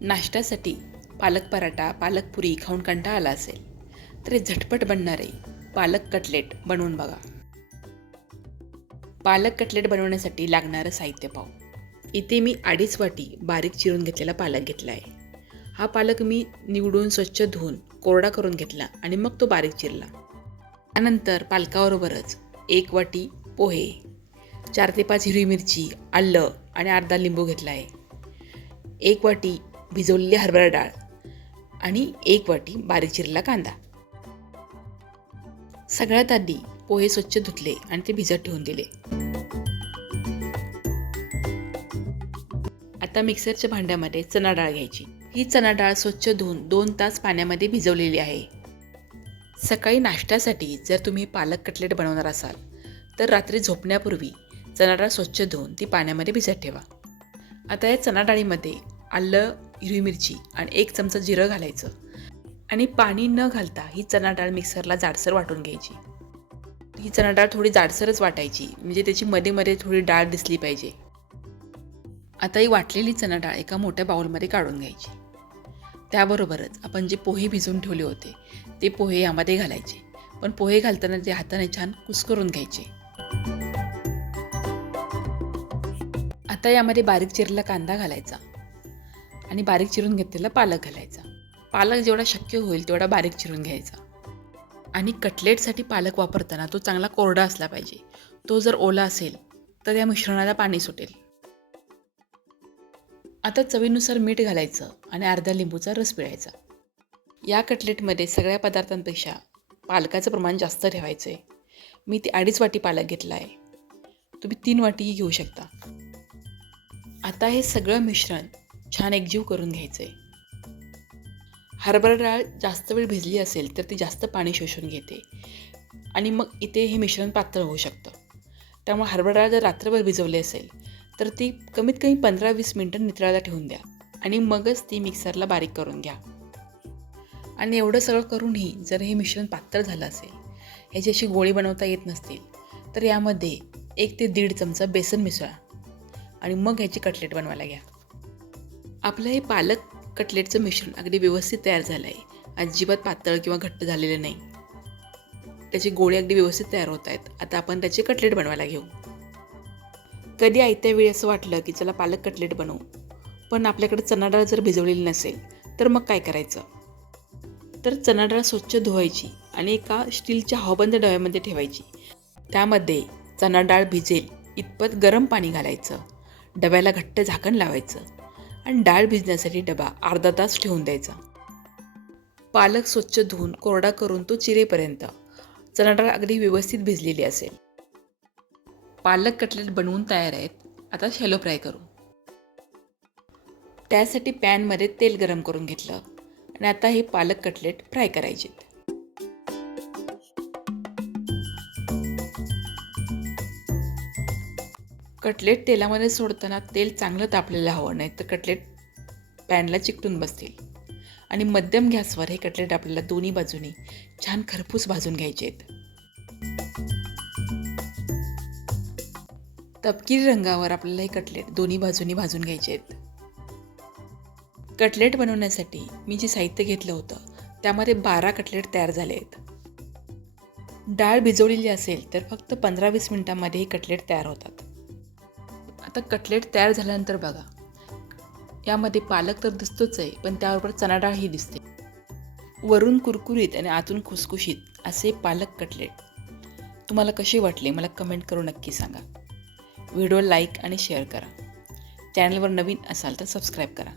नाश्त्यासाठी पालक पराठा, पालक पुरी खाऊन कंटाळा आला असेल तर हे झटपट बनणारे पालक कटलेट बनवून बघा. पालक कटलेट बनवण्यासाठी लागणारं साहित्य पाहू. इथे मी 2.5 वाटी बारीक चिरून घेतलेला पालक घेतला आहे. हा पालक मी निवडून स्वच्छ धुवून कोरडा करून घेतला आणि मग तो बारीक चिरला. त्यानंतर पालकाबरोबरच 1 वाटी पोहे, 4 ते 5 हिरवी मिरची, आलं आणि अर्धा लिंबू घेतला आहे. 1 वाटी भिजवलेली हरभरा डाळ आणि 1 वाटी बारीक चिरलेला कांदा. सगळ्यात आधी पोहे स्वच्छ धुतले आणि ते भिजत ठेवून दिले. आता मिक्सरच्या भांड्यामध्ये चणा डाळ घ्यायची. ही चणा डाळ स्वच्छ धुवून 2 तास पाण्यामध्ये भिजवलेली आहे. सकाळी नाश्त्यासाठी जर तुम्ही पालक कटलेट बनवणार असाल तर रात्री झोपण्यापूर्वी चणा डाळ स्वच्छ धुवून ती पाण्यामध्ये भिजत ठेवा. आता या चणा डाळीमध्ये आलं, हिरवी मिरची आणि 1 चमचा जिरं घालायचं आणि पाणी न घालता ही चणा डाळ मिक्सरला जाडसर वाटून घ्यायची. ही चणा डाळ थोडी जाडसरच वाटायची, म्हणजे त्याची मध्ये मध्ये थोडी डाळ दिसली पाहिजे. आता ही वाटलेली चणा डाळ एका मोठ्या बाउलमध्ये काढून घ्यायची. त्याबरोबरच आपण जे पोहे भिजवून ठेवले होते ते पोहे यामध्ये घालायचे, पण पोहे घालताना ते हाताने छान कुस्करून घ्यायचे. आता यामध्ये बारीक चिरलेला कांदा घालायचा आणि बारीक चिरून घेतलेला पालक घालायचा. पालक जेवढा शक्य होईल तेवढा बारीक चिरून घ्यायचा. आणि कटलेटसाठी पालक वापरताना तो चांगला कोरडा असला पाहिजे. तो जर ओला असेल तर या मिश्रणाला पाणी सुटेल. आता चवीनुसार मीठ घालायचं आणि अर्धा लिंबूचा रस पिळायचा. या कटलेटमध्ये सगळ्या पदार्थांपेक्षा पालकाचं प्रमाण जास्त ठेवायचं आहे. मी ते 2.5 वाटी पालक घेतला आहे. तुम्ही 3 वाटीही घेऊ शकता. आता हे सगळं मिश्रण छान एकजीव करून घ्यायचं आहे. हरभरा डाळ जास्त वेळ भिजली असेल तर ती जास्त पाणी शोषून घेते आणि मग इथे हे मिश्रण पातळ होऊ शकतं. त्यामुळे हरभरा डाळ जर रात्रभर भिजवली असेल तर ती कमीत कमी 15-20 मिनटं नितळायला ठेवून द्या आणि मगच ती मिक्सरला बारीक करून घ्या. आणि एवढं सगळं करूनही जर हे मिश्रण पातळ झालं असेल, ह्याची अशी गोळी बनवता येत नसतील तर यामध्ये 1 ते 1.5 चमचा बेसन मिसळा आणि मग ह्याची कटलेट बनवायला घ्या. आपलं हे पालक कटलेटचं मिश्रण अगदी व्यवस्थित तयार झालं आहे. अजिबात पातळ किंवा घट्ट झालेलं नाही. त्याची गोळी अगदी व्यवस्थित तयार होत आहेत. आता आपण त्याचे कटलेट बनवायला घेऊ. कधी आयत्या वेळी असं वाटलं की चला पालक कटलेट बनवू, पण आपल्याकडे चणा डाळ जर भिजवलेली नसेल तर मग काय करायचं? तर चणा डाळ स्वच्छ धुवायची आणि एका स्टीलच्या हवाबंद डब्यामध्ये ठेवायची. त्यामध्ये चणा डाळ भिजेल इतपत गरम पाणी घालायचं. डब्याला घट्ट झाकण लावायचं आणि डाळ भिजण्यासाठी डबा अर्धा तास ठेवून द्यायचा. पालक स्वच्छ धुवून कोरडा करून तो चिरेपर्यंत चणा डाळ अगदी व्यवस्थित भिजलेली असेल. पालक कटलेट बनवून तयार आहेत. आता शॅलो फ्राय करू. त्यासाठी पॅनमध्ये तेल गरम करून घेतलं आणि आता हे पालक कटलेट फ्राय करायचे. कटलेट तेलामध्ये सोडताना तेल चांगलं तापलेलं हवं, नाही तर कटलेट पॅनला चिकटून बसतील. आणि मध्यम गॅसवर हे कटलेट आपल्याला दोन्ही बाजूनी छान खरपूस भाजून घ्यायचे आहेत. तपकिरी रंगावर आपल्याला हे कटलेट दोन्ही बाजूनी भाजून घ्यायचे आहेत. कटलेट बनवण्यासाठी मी जे साहित्य घेतलं होतं त्यामध्ये 12 कटलेट तयार झाले आहेत. डाळ भिजवलेली असेल तर फक्त 15-20 मिनिटांमध्ये हे कटलेट तयार होतात. आता कटलेट तयार झाल्यानंतर बघा, यामध्ये पालक तर दिसतोच आहे, पण त्याबरोबर चणा डाळ ही दिसते. वरून कुरकुरीत आणि आतून खुसखुशीत असे पालक कटलेट तुम्हाला कसे वाटले मला कमेंट करून नक्की सांगा. व्हिडिओ लाईक आणि शेअर करा. चॅनलवर नवीन असाल तर सबस्क्राईब करा.